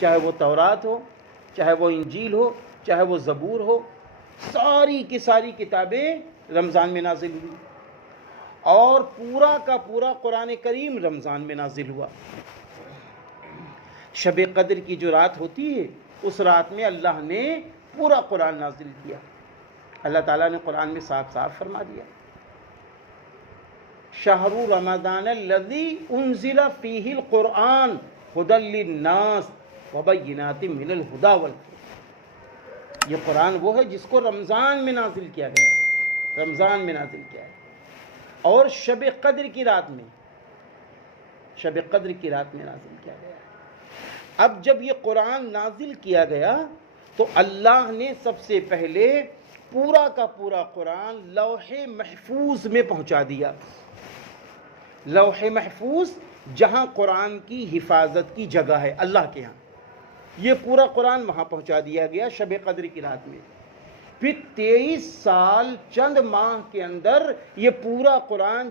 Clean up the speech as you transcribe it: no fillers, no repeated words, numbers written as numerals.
چاہے وہ تورات ہو، چاہے وہ انجیل ہو، چاہے وہ زبور ہو، ساری کی ساری کتابیں رمضان میں نازل ہوئی، اور پورا کا پورا قرآن کریم رمضان میں نازل ہوا۔ شب قدر کی جو رات ہوتی ہے، اس رات میں اللہ نے پورا قرآن نازل کیا۔ اللہ تعالیٰ نے قرآن میں صاف صاف فرما دیا، شہر رمضان الذی انزل فیہ القرآن ھدی للناس وبینات من الھدی والفرقان۔ یہ قرآن وہ ہے جس کو رمضان میں نازل کیا گیا ہے، رمضان میں نازل کیا ہے، اور شب قدر کی رات میں، شب قدر کی رات میں نازل کیا گیا ہے۔ اب جب یہ قرآن نازل کیا گیا تو اللہ نے سب سے پہلے پورا کا پورا قرآن لوح محفوظ میں پہنچا دیا۔ لوح محفوظ جہاں قرآن کی حفاظت کی جگہ ہے اللہ کے ہاں، یہ پورا قرآن وہاں پہنچا دیا گیا شب قدر کی رات میں۔ پھر 23 سال چند ماہ کے اندر یہ پورا قرآن